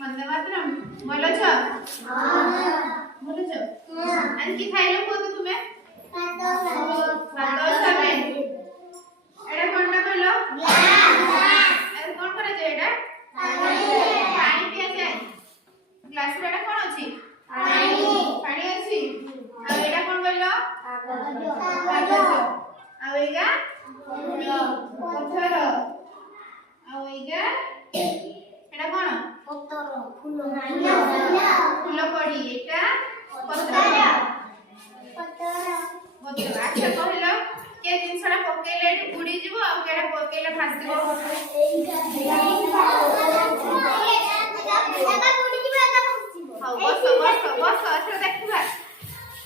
वंदे मातरम बोलो छ बोलो छ आणखी खायला कोण तुम्ही भात साबे एडा कोणता बोलो ग्लास कोण करायचे एडा पाणी पियाचे ग्लास रे एडा कोण अछि पाणी अछि आ एडा कोण बोलो कागज आ एगा पत्थर आ एगा एडा कोण फूल पड़ी एटा पत्थर अच्छा कहलो के जिनसडा पकेले उड़ी जीवो आ केडा पकेले भासीबो हां बस अच्छा देखिबा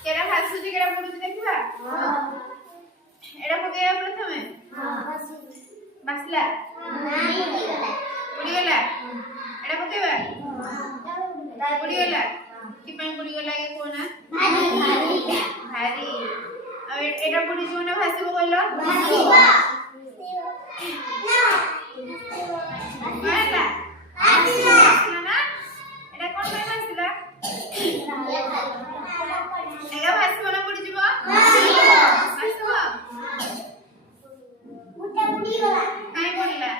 केडा भासुजी केडा उड़ुजी देखिबा एडा पकेया प्रथमे भासला उड़ी गला एडा पकेबा उड़ी गला कि पई उड़ी गला के कोना भारी अब एटा उड़ी जो ना भासीबो कहलो भासीबो भाला भासला ना एटा कोन पई भासला एगा भासीबो ना उड़ी जीवो भासीबो उड़ी गला काई पड़िला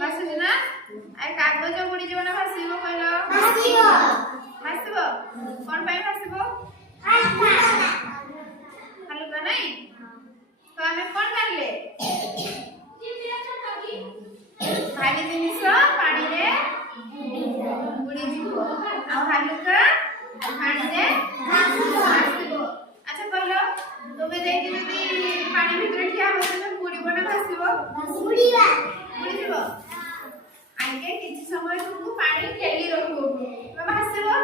भासुजी ना आ कागज उड़ी जीव ना भासीबो कहलो भासीबो कोन पई भासीबो हालुका नहीं तो हमें कोन करले भारी जिनिस पानी रे उड़ी जीवो आ हालुका पानी रे भासीबो अच्छा कहलो तोमे देखि जदी पानी भीतर ठिया होत तो उड़ीबो ना भासीबो उड़ीबा उड़ी जीवो आगे किछि समय तुमको पानी ठेली रखबो तो भासीबो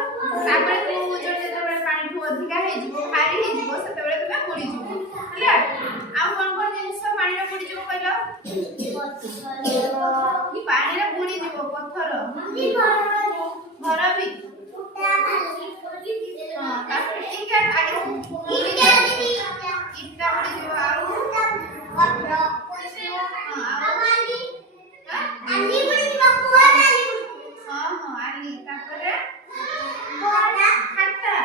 तापर तू जण जेते पानी ठु अधिका हे जीवो भारी हे जीवो सेते बेले तुमे उड़ी जीवो हला आ कोन जिनिस पानी रे उड़ी जीवो कहलो ई पानी रे उड़ी जीवो पत्थर घर भी हां तापर इका आगे इटा उड़ी जीवो आउ पत्थर हां आली उड़ी जीवो कोन आली हां हां आली तापर बोला खाता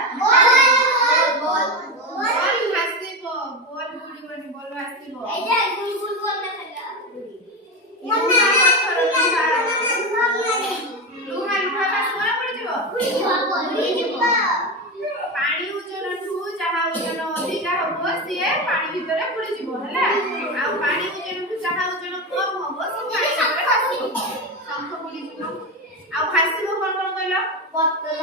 बोल भासीबो बोल उड़ीबनी बोल भासीबो एजा गुलगुल बोल ना खाला लुहा लुहा भासीबो ना उड़ी जीवो पानी ओजन ठु जहा ओजन अधिका होबो सिए पानी भितरे उड़ी जीवो हला आ पानी ओजन ठु जहा ओजन कम होबो से पानी भितरे भासीबो शंख उड़ी जीवो आ भासीबो कोन कोन कहलो पत्थर